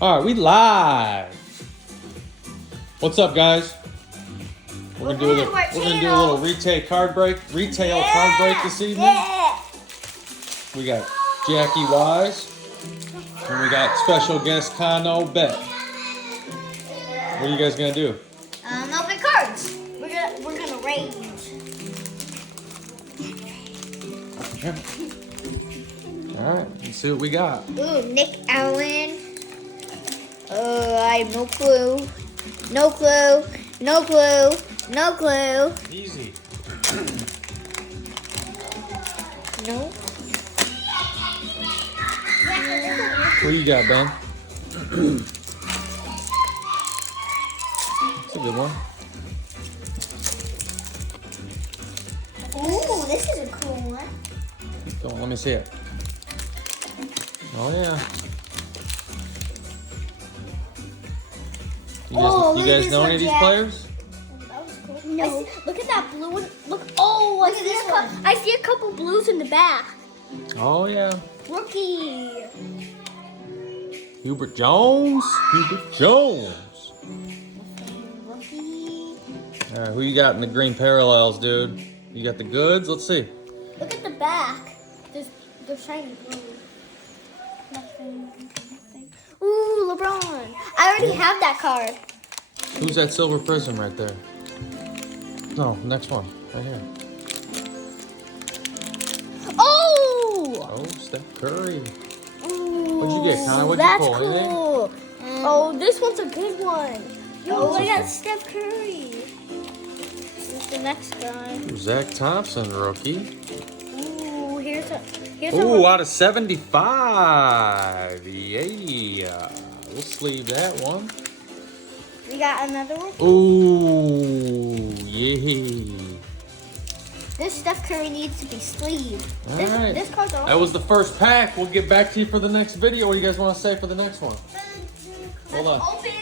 All right, we live. What's up, guys? We're gonna do a little retail card break. Card break this evening. Yeah. We got Jackie Wise, and we got special guest Kano Bet. What are you guys gonna do? Open cards. We're gonna raise. All right, let's see what we got. Ooh, Nick Allen. I have no clue. No clue. No clue. No clue. Easy. No. What you got, Ben? That's a good one. Ooh, this is a cool one. Keep going. Let me see it. Oh yeah. You guys know any of these players? That was cool. No. Look at that blue one. Look. Oh, Look at this one. I see a couple blues in the back. Oh yeah. Rookie. Hubert Jones. Hubert Jones. Rookie. All right, who you got in the green parallels, dude? You got the goods? Let's see. Look at the back. They're shiny blue. Nothing. Ooh, LeBron. I already have that card. Who's that silver prism right there? No, next one. Right here. Oh! Oh, Steph Curry. Ooh, What'd you get, Connor? What'd you that's pull? Anything? cool. Oh, this one's a good one. Yo, Oh, I got okay. Steph Curry. This is the next guy. Zach Thompson, rookie. Ooh, here's a Ooh, out of 75. Yeah. We'll sleeve that one. We got another one. Ooh, yeah. This Steph Curry needs to be sleeved. All right. This card's all. That was the first pack. We'll get back to you for the next video. What do you guys want to say for the next one? Hold on. Open.